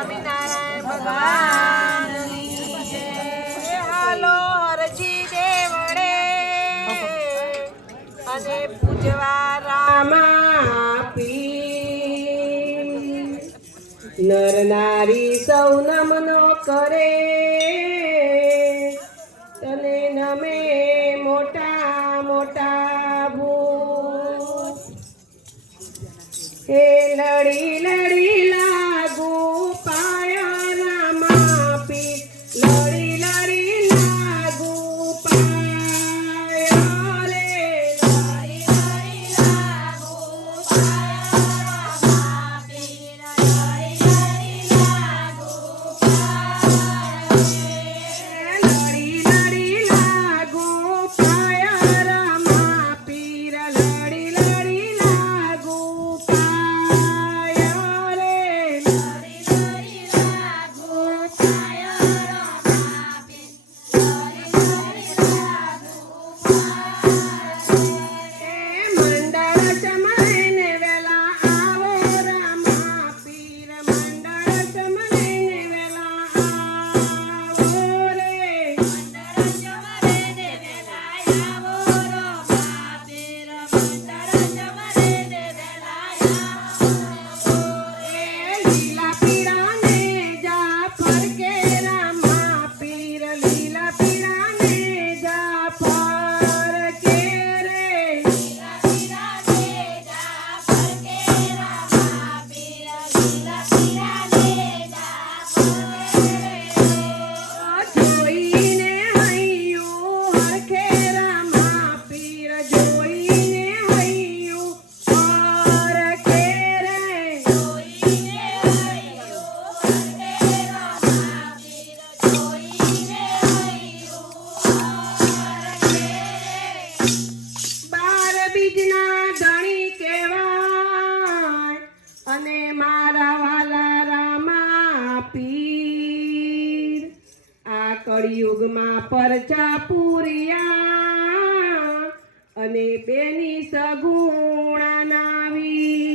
સ્વામિનારાયણ ભગવાનની જય। હાલો હરજી દેવડે અને પૂજવા રામા પીર। નર નારી સૌ નમનો કરે, તને નમે મોટા મોટા ભૂત। હે લડી લડી લાગુ પાયા રામા પીર, લડી લડી લાગુ પાયા રે, લડી લડી લાગુ પાયા રામા પીર, લડી લડી લાગુ પાયા રે, લડી લડી લાગુ પાયા રામા પીર, લડી લડી લાગુ અને મારા વાલા રામા પીર। આ કળિયુગમાં પરચા પૂર્યા અને બેની સગુણા નાવી।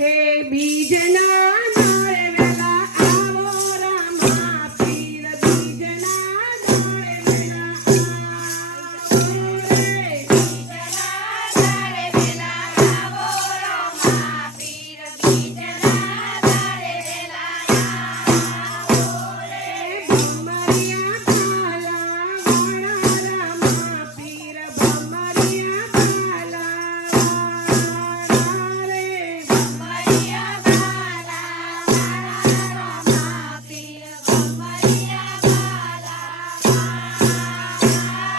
હે બીજના દાળે વેલા આવો રામા પીર, બીજના દાળે વેલા આવો રે, બીજના દાળે વેલા આવો રામા પીર, બીજના દાળે વેલા આવો રે, ભમરિયા ભાલા વાળા રામા પીર, ભમરિયા ભાલા વાળા રે, ભમરિયા ભાલા વાળા રામા પીર, ભમરિયા ભાલા વાળા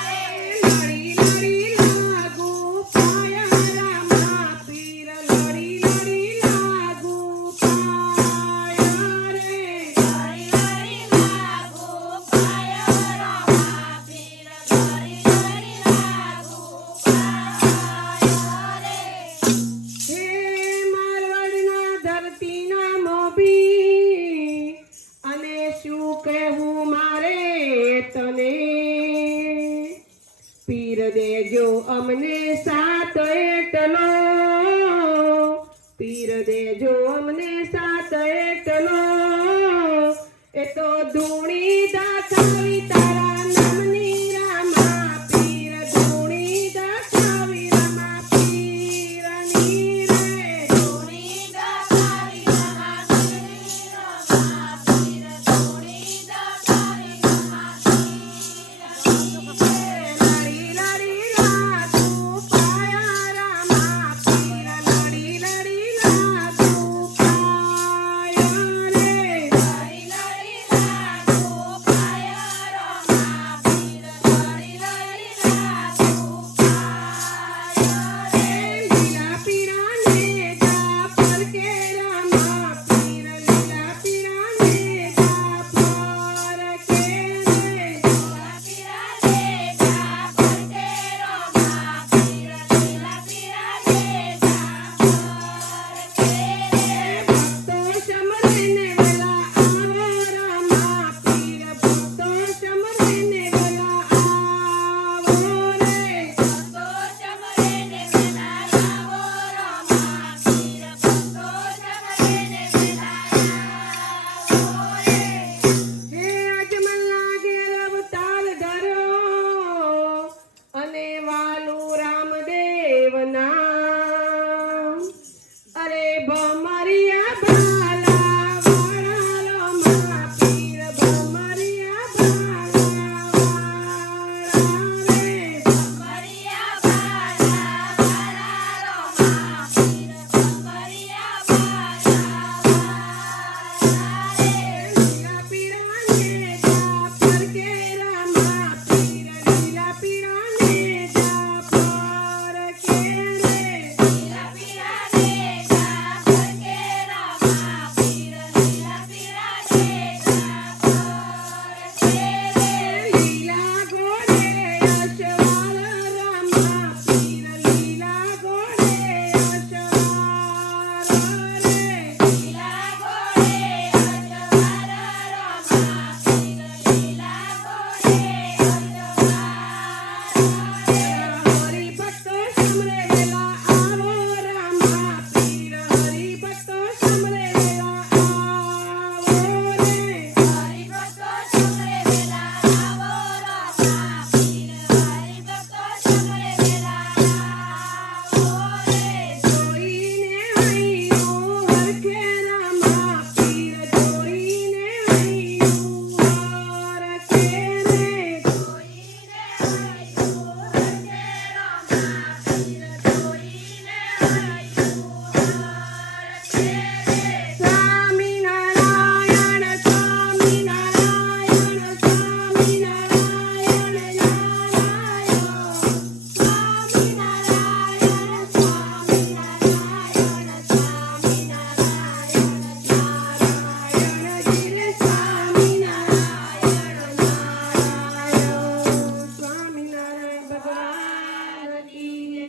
રે, લડી લડી લાગુ પાયા રામા પીર, લડી લડી લાગુ પાયા રે, લડી લડી લાગુ પાયા રામા પીર, લડી લડી લાગુ પાયા રે। હે મારવાડના ધરતીના મોભી, અને શું કહેવું મારે તને, પીર દેજો અમને સાથ એટલો, પીર દેજો અમને સાથ